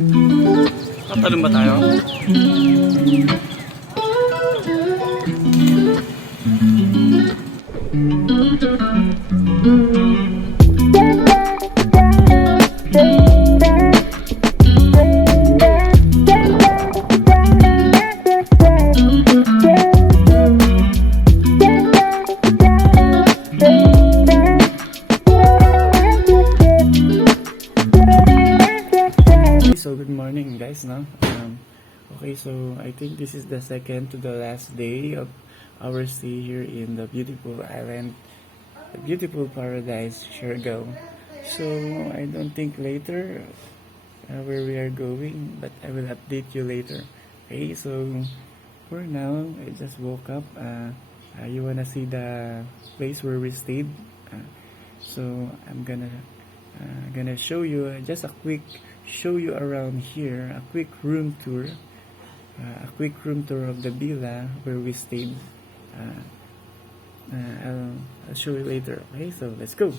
Tatalon ba tayo? So good morning guys, no? Okay, so I think this is the second to the last day of our stay here in the beautiful island, the beautiful paradise, Siargao. So I don't think later where we are going, but I will update you later. Okay, so for now, I just woke up. You wanna see the place where we stayed? So I'm gonna show you just a quick show you around here, a quick room tour, of the villa where we stayed. I'll show you later. Okay, so let's go.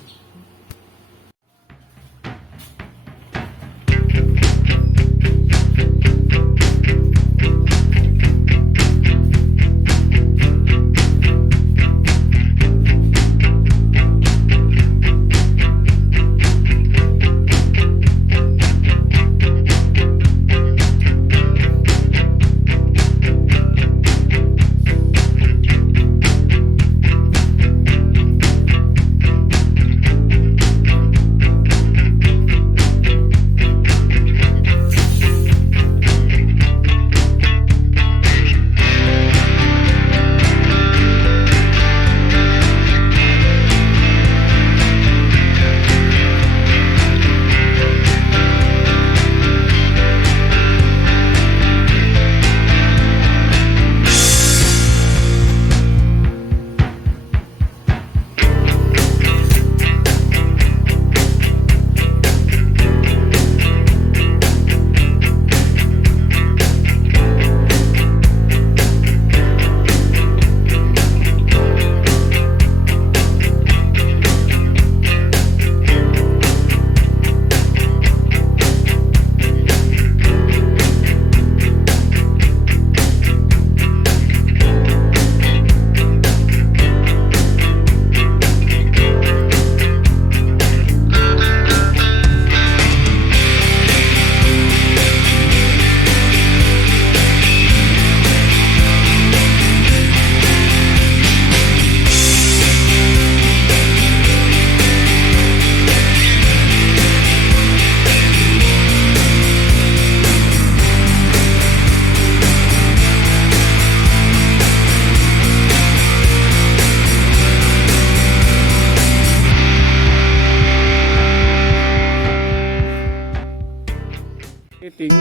Settings.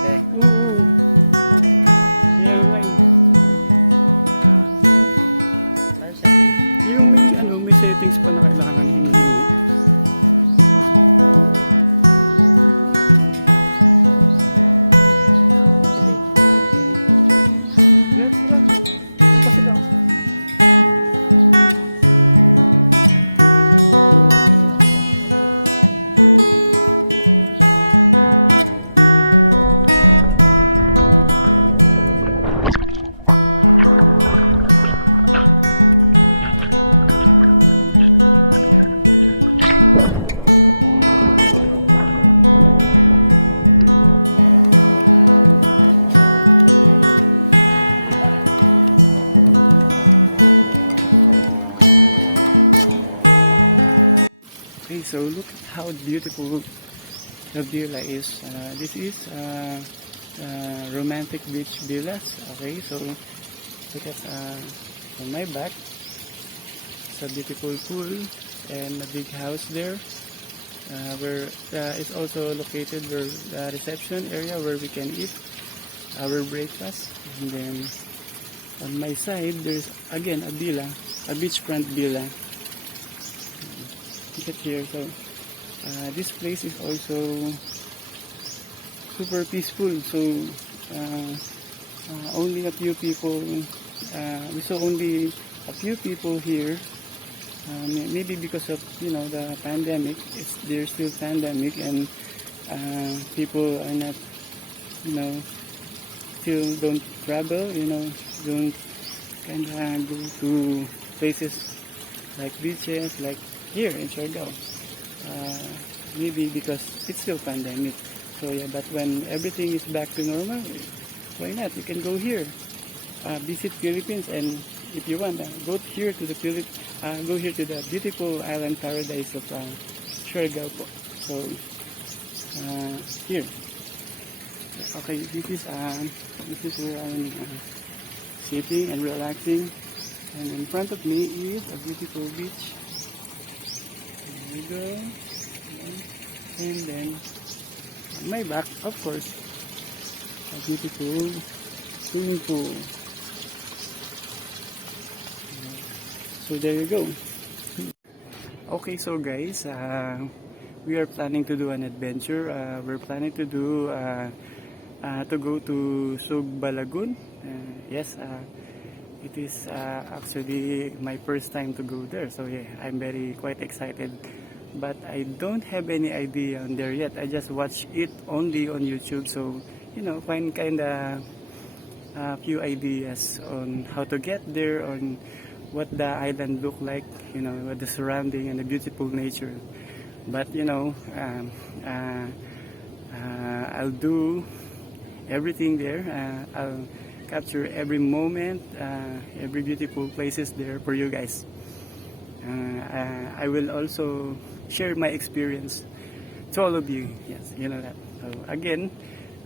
Okay. Oo. Kaya nga eh. Ano settings? Yung may settings pa na kailangan hinihingi. Sige. Yes, sila. Yung pa sila. Okay, so look at how beautiful the villa is. This is romantic beach villas. Okay, so look at on my back. It's a beautiful pool and a big house there. Where it's also located where the reception area where we can eat our breakfast. And then on my side, there's again a villa, a beachfront villa. Look at here. So this place is also super peaceful. So only a few people. We saw only a few people here. Maybe because of the pandemic. There's still pandemic, and people are not, you know, still don't travel, you know, don't kind of go to places like beaches, like here in Siargao. Uh, Maybe because it's still pandemic. So yeah, but when everything is back to normal, why not? You can go here, visit Philippines, and if you want, go here to the go here to the beautiful island paradise of Siargao po. So here, okay, this is where I'm sitting and relaxing, and in front of me is a beautiful beach. There we go, and then on my back, of course, a beautiful swimming pool. So there you go. Okay, so guys, we are planning to do an adventure. We're planning to do to go to Sugbalagun. Yes, it is actually my first time to go there. So yeah, I'm very quite excited. But I don't have any idea on there yet. I just watch it only on YouTube. So you know, find kinda a few ideas on how to get there, on what the island look like, you know, what the surrounding and the beautiful nature. But you know, I'll do everything there. I'll capture every moment, every beautiful places there for you guys. I will also share my experience to all of you. Yes, you know that. So again,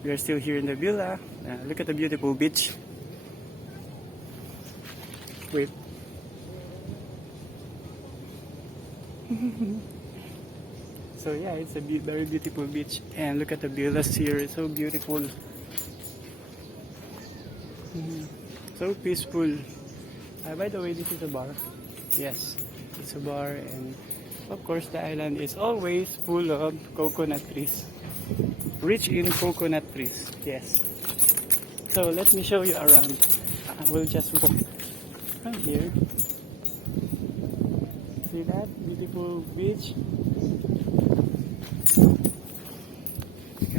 we are still here in the villa. Look at the beautiful beach. Wait. So yeah, it's a very beautiful beach, and look at the villas here. It's so beautiful, so peaceful. By the way, this is a bar. Yes, it's a bar, and of course the island is always full of coconut trees, rich in coconut trees. Yes. So let me show you around. I will just walk from here. See that beautiful beach?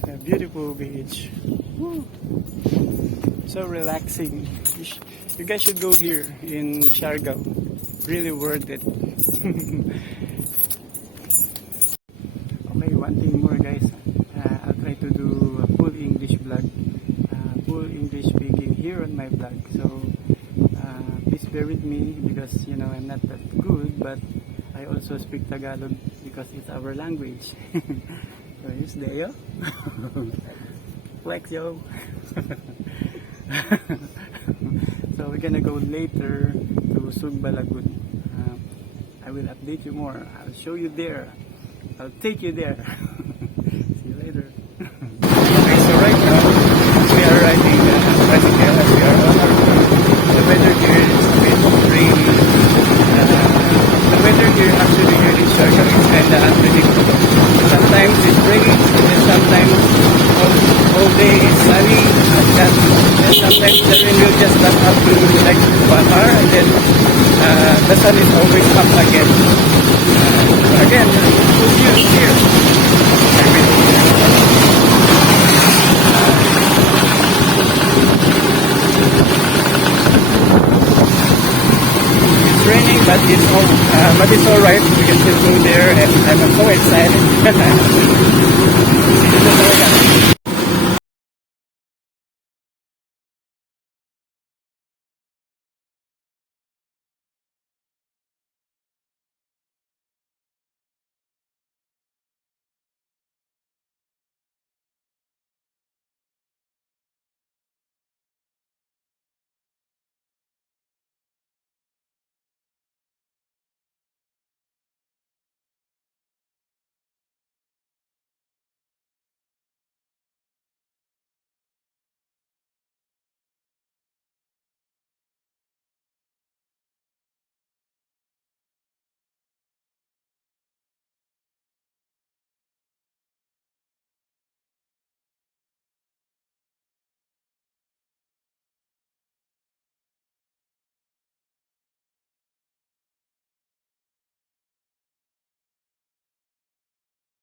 A beautiful beach. Woo. So relaxing. You guys should go here in Siargao. Really worth it. Okay, one thing more guys. I'll try to do a full English vlog. Full English speaking here on my vlog. So please bear with me because you know I'm not that good, but I also speak Tagalog because it's our language. So here's Deo. Flex yo. So we're gonna go later to Sugbalagun. I will update you more. I'll show you there. I'll take you there. See you later. Okay, so right now we are riding bicycle as we are on our road. The weather here is a bit rainy. The weather here actually here in Siargao is kind of unpredictable. Sometimes it rains and then sometimes all day is sunny and sometimes the rain will just stop up to like 1 hour and then the sun is always up again. Again, good news here. It's raining, but it's all right. We can still go there, and I'm so excited. See you later.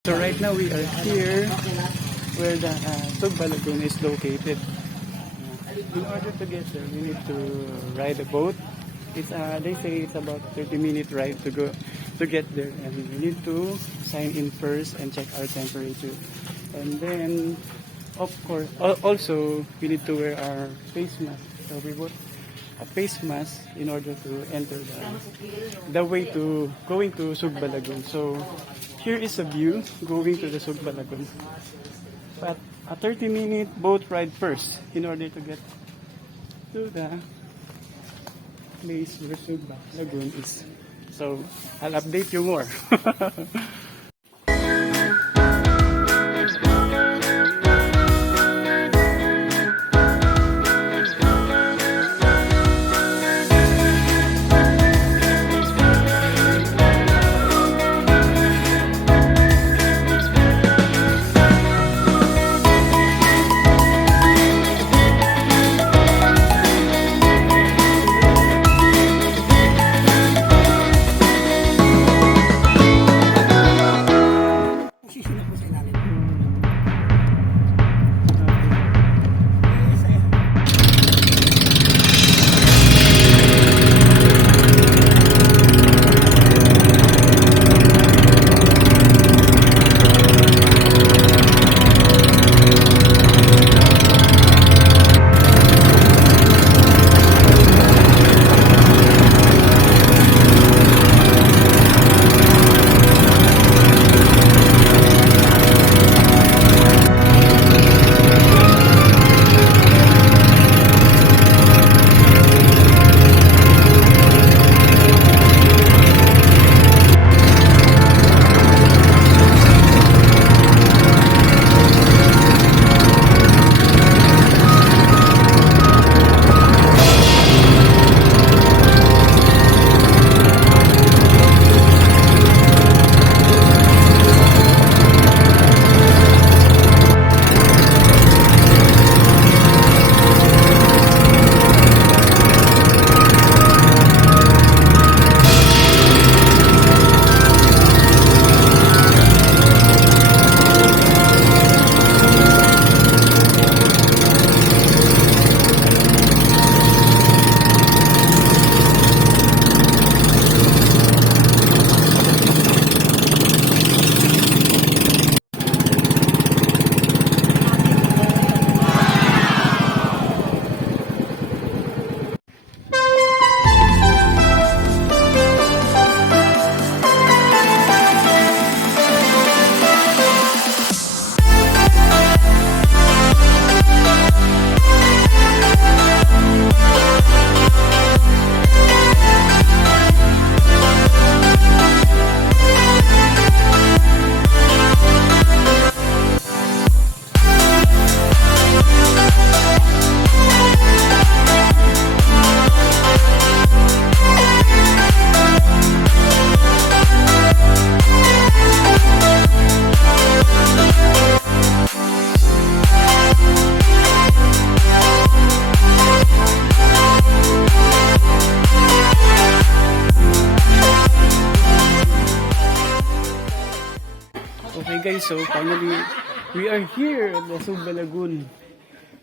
So right now we are here where the Sugba Lagoon is located. In order to get there, we need to ride a boat. It's they say it's about 30-minute ride to get there, and we need to sign in first and check our temperature. And then, of course, also we need to wear our face mask. So we bought a face mask in order to enter the way to going to Sugba Lagoon. So here is a view going to the Sugba Lagoon. But a 30-minute boat ride first in order to get to the place where Sugba Lagoon is. So I'll update you more. Okay guys, so finally we are here at the Sugba Lagoon.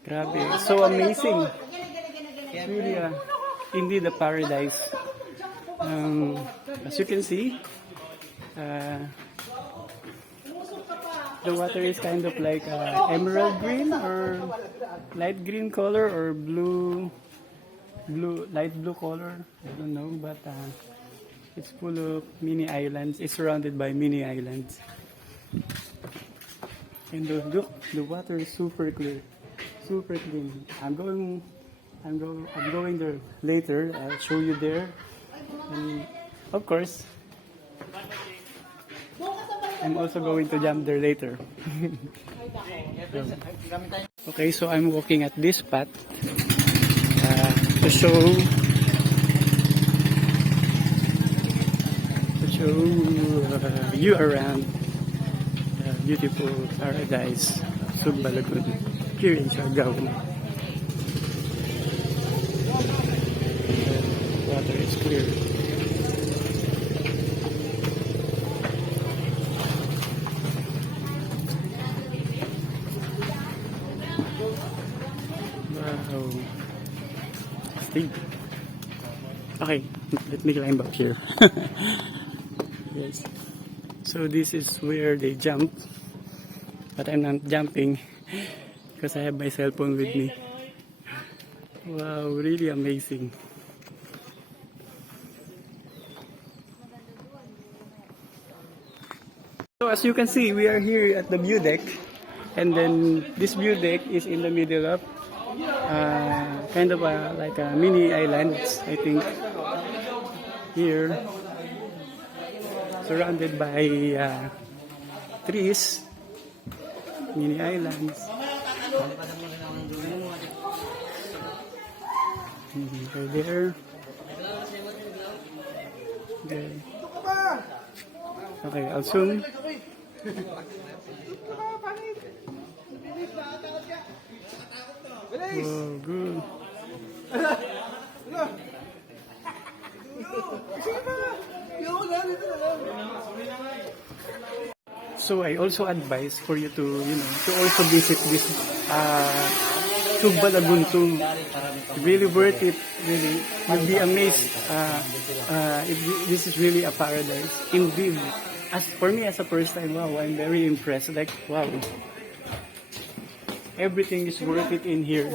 Grabe, it's so amazing. It's really indeed a paradise. As you can see, the water is kind of like emerald green or light green color or light blue color. I don't know, but it's full of mini islands. It's surrounded by mini islands. And look, the water is super clear, super clean. I'm going there later. I'll show you there. And of course, I'm also going to jump there later. Okay, so I'm walking at this path to show you around beautiful paradise, Sugba Lagoon, here in Siargao. The water is clear. Wow. Steep. Okay, let me climb up here. Yes. So this is where they jump. But I'm not jumping because I have my cell phone with me. Wow, really amazing. So as you can see, we are here at the view deck. And then this view deck is in the middle of kind of like a mini island, I think. Here, surrounded by trees, mini islands. Right there. Okay. Okay, I'll zoom. Oh, good. So I also advise for you to, to also visit this Tugba Lagoon too. Really worth it. Really, you'll be amazed. This is really a paradise. Indeed, as for me as a first time, wow, I'm very impressed. Like, wow, everything is worth it in here.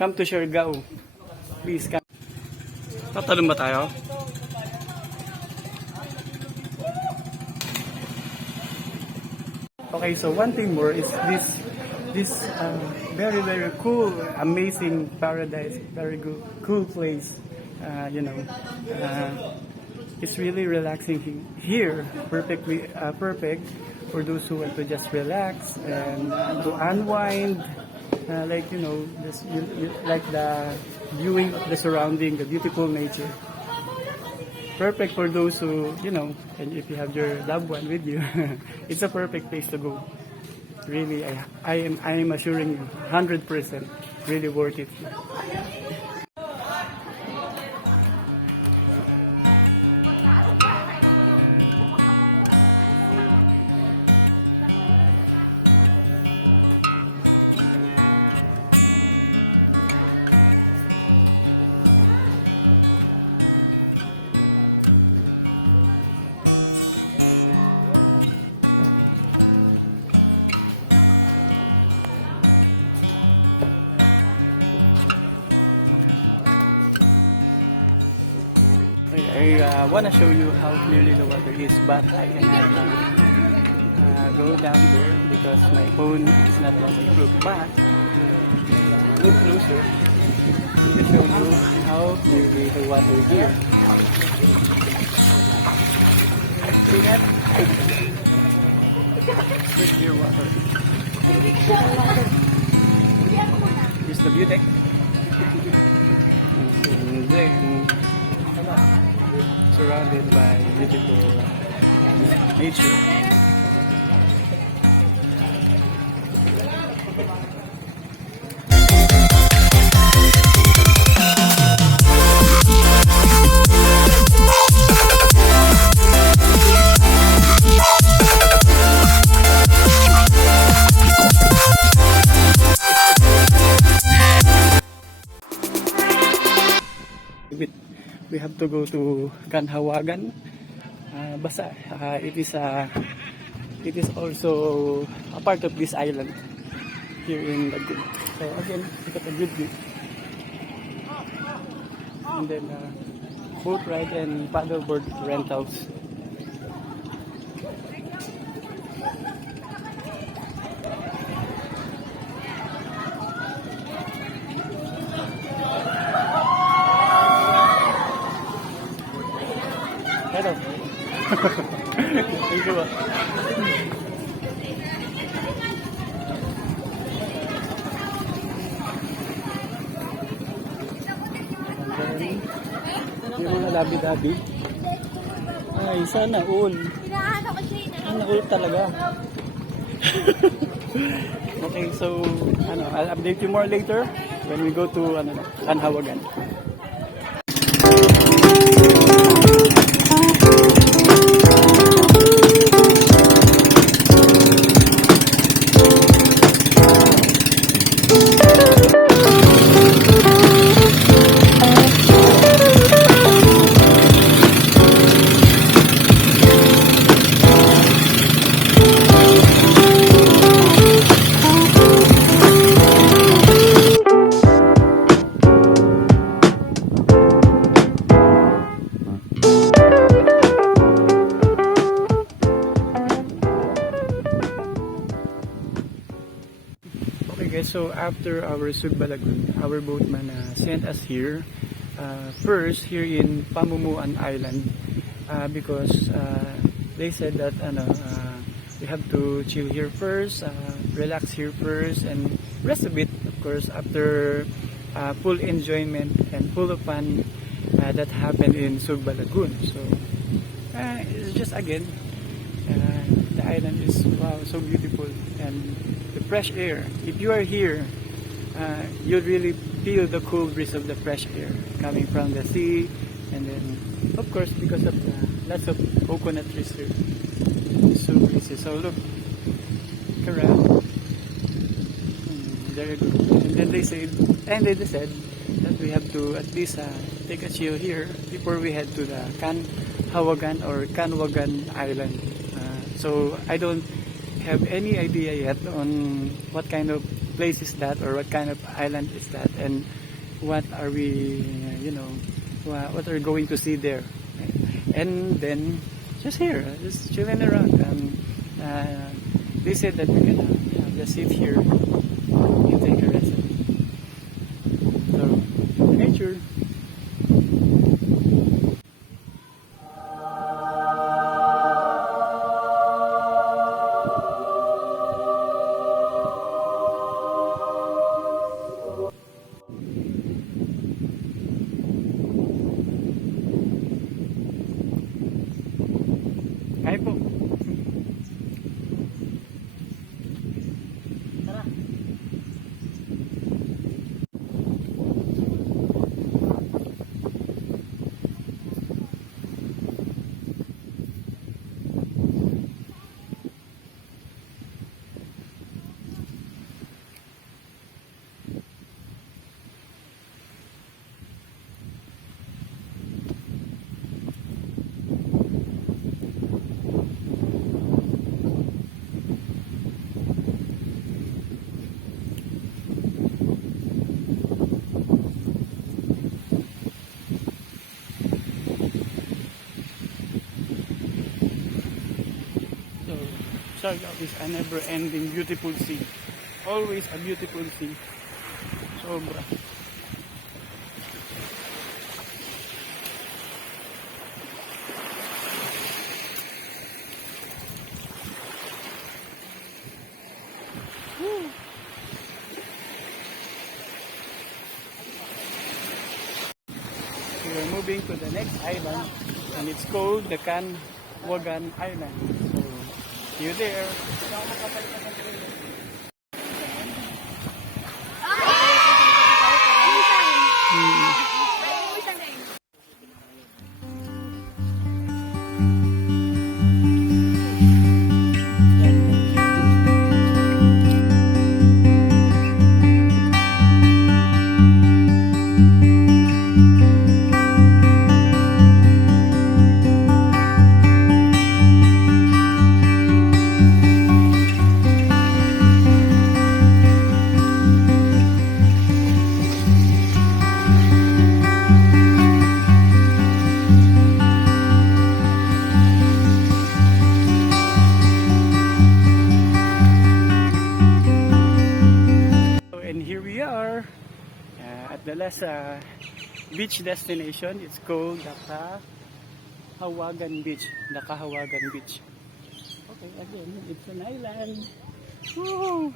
Come to Siargao. Please come. Tatalon ba tayo? Okay, so one thing more is this very cool, amazing paradise, very good, cool place. It's really relaxing here. Perfect for those who want to just relax and to unwind. Like the viewing of the surrounding, the beautiful nature. Perfect for those who, and if you have your loved one with you, it's a perfect place to go. Really, I am assuring you, 100%, really worth it. I want to show you how clearly the water is, but I cannot go down there because my phone is not waterproof. But look closer, I can show you how clearly the water is here. See that? It's clear water. Here's the view deck. And then surrounded by beautiful nature. We have to go to Kanhawagan. Basta it is also a part of this island here in Lagoon. So again, we got a good view. And then boat ride and paddleboard rentals. Hello. Thank you. Yung mga labi-dabi. Ay, sana all. Sana all talaga. Okay, so I'll update you more later when we go to Kanhawagan. guys, so after our Sugba Lagoon, our boatman sent us here. First, here in Pamumuan Island, because they said that we have to chill here first, relax here first, and rest a bit, of course, after full enjoyment and full of fun that happened in Sugba Lagoon. So, it's just again, the island is, wow, so beautiful, and the fresh air. If you are here, you'll really feel the cool breeze of the fresh air coming from the sea, and then of course because of lots of coconut trees here, it's so breezy. So look around. There you go. And then they said that we have to at least take a chill here before we head to the Kanhawagan or Kanwagan Island. So I don't have any idea yet on what kind of place is that, or what kind of island is that, and what are we, what are we going to see there, right? And then just here, just chilling around. They said that we can just sit here and take a rest. So nature. Hi po. Tara. Siargao is a never-ending beautiful sea. Always a beautiful sea. Sobra. Woo. We are moving to the next island, and it's called the Kanwagan Island. So, see you there. And here we are at the last beach destination. It's called the Kahawagan Beach. The Kahawagan Beach. Okay, again, it's an island. Woo!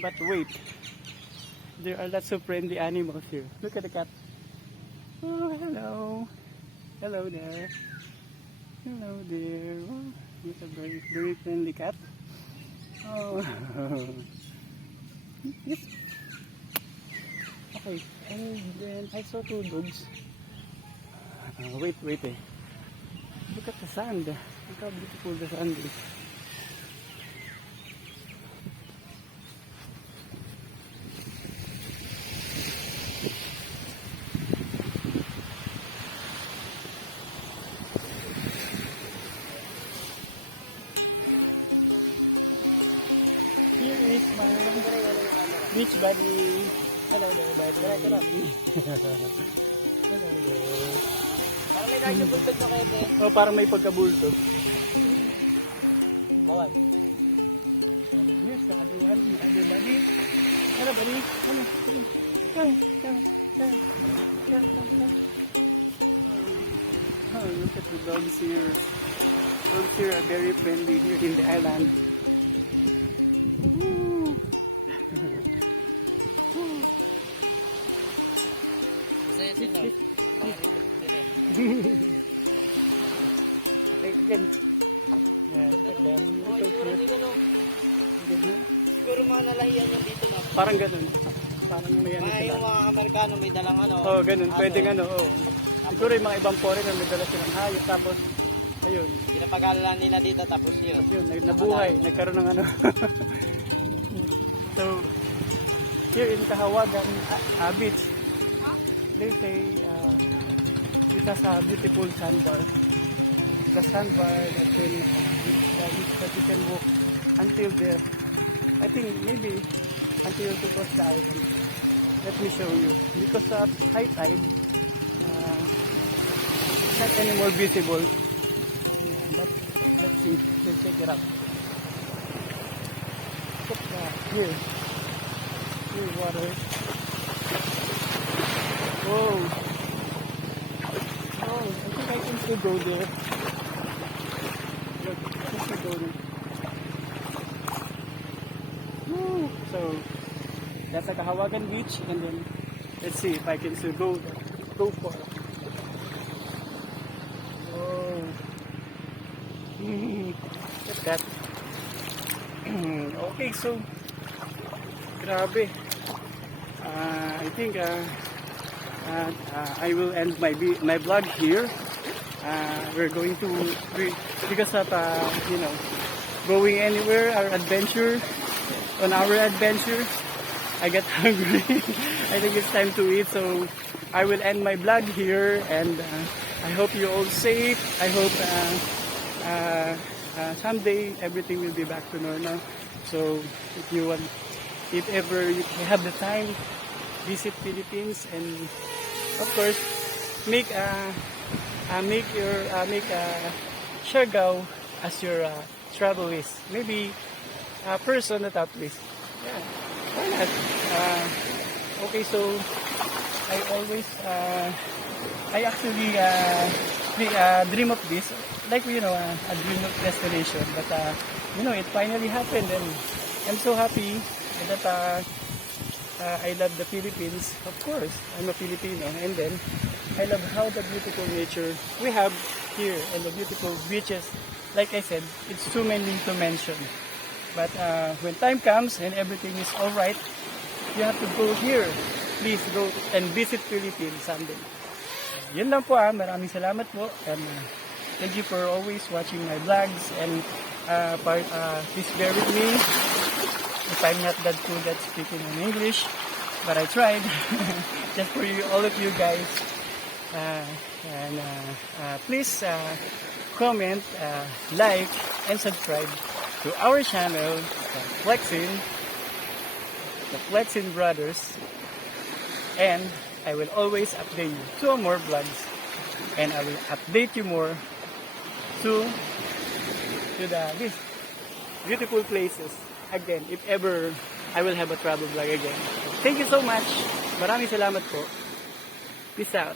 But wait, there are lots of friendly animals here. Look at the cat. Oh, hello. Hello there. Hello there. Oh, it's a very, very friendly cat. Oh. Yes. Okay, and then I saw two dogs. Wait. Look at the sand. Look how beautiful the sand is. Here is my beach buddy. Hello there, buddy. Hello there. Parang may radyo bultog na kayo, te. Oh, parang may pagkabultog. Awan. here's the other one, the other bunny. Hello, buddy. Come, come, come, come, come, come, come, come. Oh, look at the dogs here. Dogs here are very friendly here in the island. Woo. Kasi sino? Okay, again. Yeah, look at them. Look so Siguro cute. nila, no? Ganun. Siguro mga nalahiyan yung dito, no? Parang ganun. Parang may ano Mga sila. yung mga Amerikano may dalang ano. Oo, ganun. aso. Pwedeng ano, oo. Siguro yung mga ibang foreigner may dala silang hayop. Tapos, ayun. Pinapag-alalan nila dito tapos yun. Yun, nabuhay. Nagkaroon ng ano. So, here in Kahawagan Beach, there's it has a beautiful sandbar. The sandbar that you can walk until there. I think maybe until to cross the island. Let me show you. Because at high tide, it's not anymore visible. Yeah, but let's see. Let's check it out. Look here. Here's water. Whoa. Oh, I think I can still go there. Look, I can still go there. Woo. So, that's like a Kahawagan Beach, and then let's see if I can still go there. Go for it. Whoa. Look at that. Okay, so grabe. I think I will end my vlog here. We're going to because of going anywhere, our adventure. On our adventure, I get hungry. I think it's time to eat, so I will end my vlog here, and I hope you're all safe. I hope someday everything will be back to normal. So if ever you have the time, visit Philippines, and of course make Siargao as your travel list. Maybe first on the top list. Yeah, why not? Okay, so I always I actually dream of this, like a dream of destination, but it finally happened, and I'm so happy that I love the Philippines. Of course, I'm a Filipino, and then I love how the beautiful nature we have here and the beautiful beaches. Like I said, it's too many to mention. But when time comes and everything is all right, you have to go here. Please go and visit Philippines someday. Yun lang po. Maraming salamat po, and thank you for always watching my vlogs, and please bear with me if I'm not that good at speaking in English, but I tried. Just for you, all of you guys, and please comment, like, and subscribe to our channel, the Flexin Brothers, and I will always update you to more vlogs, and I will update you more to these beautiful places again, if ever I will have a travel vlog again. Thank you so much. Maraming salamat po. Peace out.